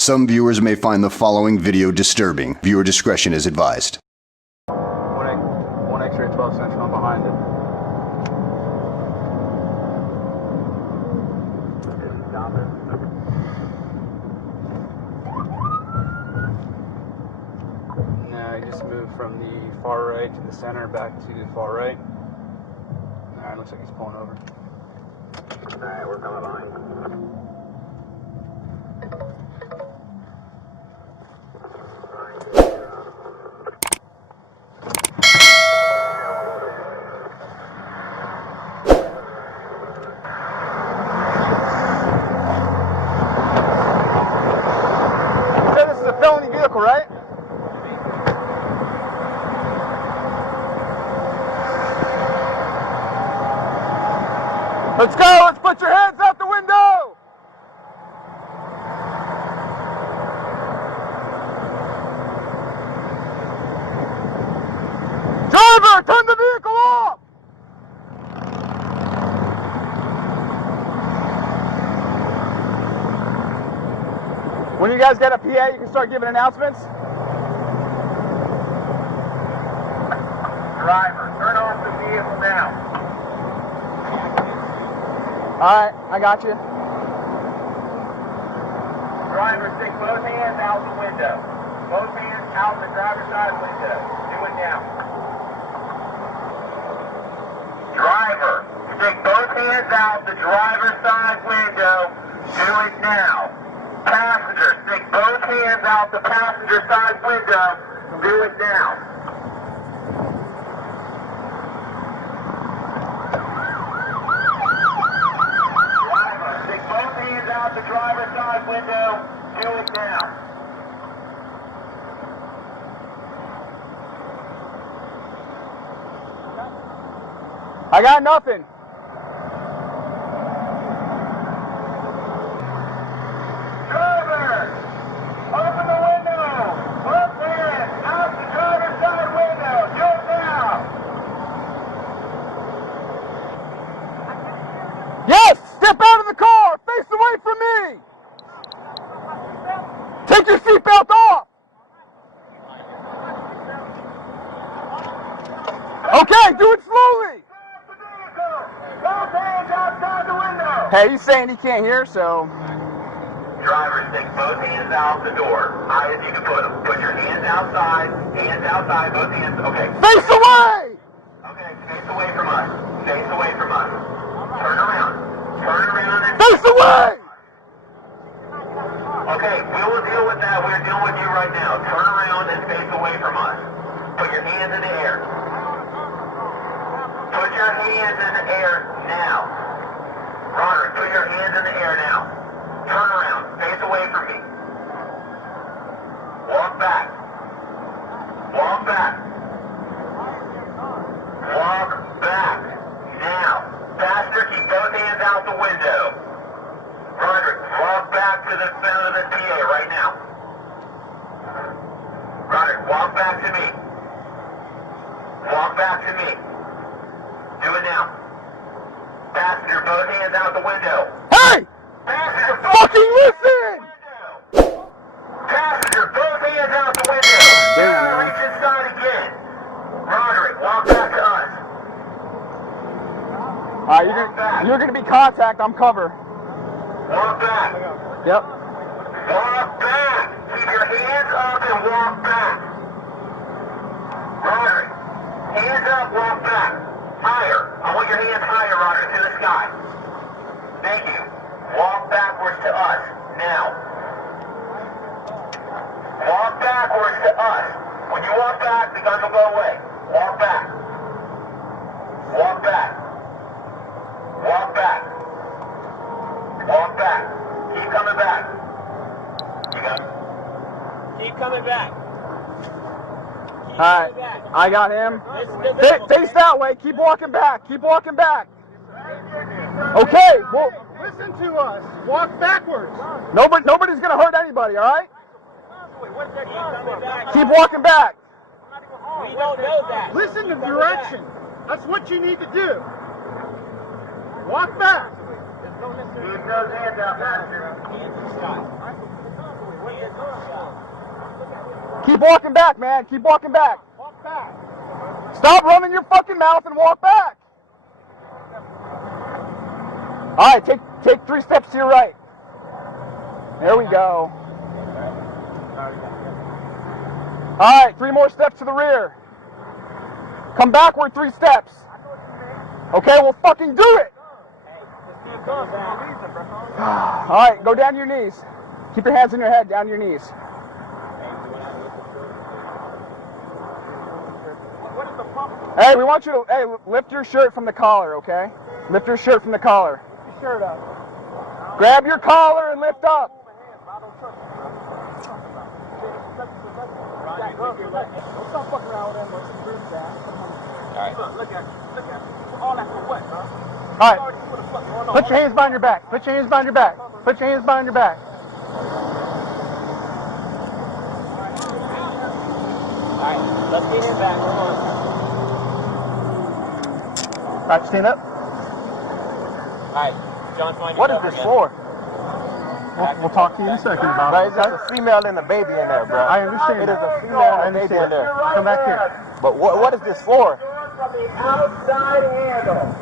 Some viewers may find the following video disturbing. Viewer discretion is advised. One X-ray 12 cents on behind it. No, he just moved from the far right to the center, back to the far right. Alright, looks like he's pulling over. Alright, we're coming behind. This is a felony vehicle, right? Let's go! Let's put your hands out the window! Driver, turn the vehicle off! When you guys get a PA, you can start giving announcements. Driver, turn off the vehicle now. Alright, I got you. Driver, stick both hands out the window. Both hands out the driver's side window. Do it now. Driver, stick both hands out the driver's side window. Do it now. Passenger, stick both hands out the passenger side window. Do it now. Driver, stick both hands out the driver's side window. Do it now. I got nothing. Driver, open the window. Both hands out the driver's side window. Do it now. Yes! Step out of the car! Face away from me! Take your seatbelt off! Okay, do it slowly! Both hands outside the window. Hey, he's saying he can't hear, so... Driver, stick both hands out the door. High as you can put them. Put your hands outside, both hands. Okay. Face away! Okay, face away from us. Face away from us. Turn around. Turn around and... Face away! Okay, we will deal with that. We're dealing with you right now. Turn around and face away from us. Put your hands in the air. Put your hands in the air now. Rodrick, put your hands in the air now. Turn around. Face away from me. Walk back. Walk back. Walk back. Now. Faster, keep both hands out the window. Rodrick, walk back to the center of the PA right now. Rodrick, walk back to me. Walk back to me. Do it now. Passenger, both hands out the window. Hey! Passenger, Fucking listen! Passenger, both hands out the window. Now reach inside again. Rodrick, walk back to us. You're gonna be contact, I'm cover. Walk back. Yep. Walk back. Keep your hands up and walk back. Rodrick, hands up, walk back. Higher. I want your hands higher, Rodrick, to the sky. Thank you. Walk backwards to us. Now. Walk backwards to us. When you walk back, the gun will go away. Walk back. Walk back. Walk back. Walk back. Keep coming back. You got it? Keep coming back. Alright, I got him. Face that way, keep walking back, keep walking back. Okay, well, Listen to us. Walk backwards. nobody's gonna hurt anybody, alright? Keep walking back. We don't know that. Listen to direction. That's what you need to do. Walk back. Keep those hands out, Pastor. Keep walking back, man. Keep walking back. Walk back. Stop running your fucking mouth and walk back. All right, take 3 steps to your right. There we go. All right, 3 more steps to the rear. Come backward 3 steps. Okay, well fucking do it. All right, go down to your knees. Keep your hands on your head, down to your knees. Hey, we want you to, lift your shirt from the collar, okay? Lift your shirt from the collar. Lift your shirt up. Grab your collar and lift up. Don't stop fucking around with them. Alright. Look at all that for what, bro? Alright. Put your hands behind your back. Put your hands behind your back. Put your hands behind your back. Alright, let's get him back. Come on. Alright, stand up. Alright, John, find What is this for? We'll talk to you in a second about it. There's a female and a baby in there, bro. I understand. It is a female and a baby in there. Come back here. But what is this for? From the outside handle.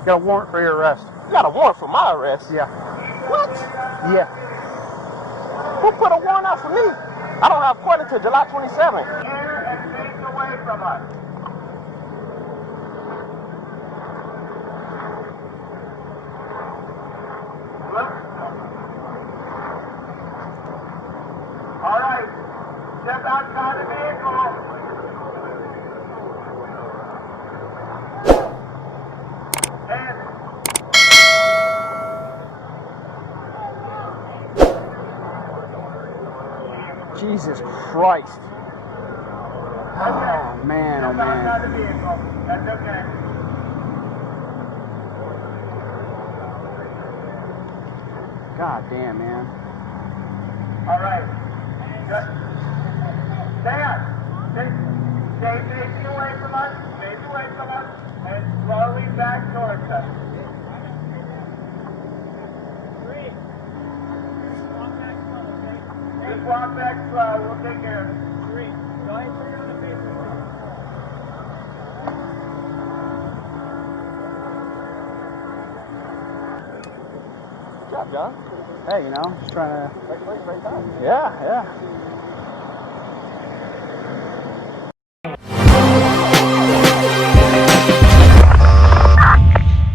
You got a warrant for your arrest. You got a warrant for my arrest? Yeah. What? Yeah. Who put a warrant out for me? I don't have court until July 27th. Here and face away from us. All right, step outside the vehicle. Jesus Christ. Oh, man, oh, Step outside man. the vehicle. That's okay. God damn, man. All right. Good. Stay facing away from us. Face away from us. And slowly back towards us. Just walk back slow. We'll take care of it. Good job, John. Hey, you know, just trying to... Right time. Yeah.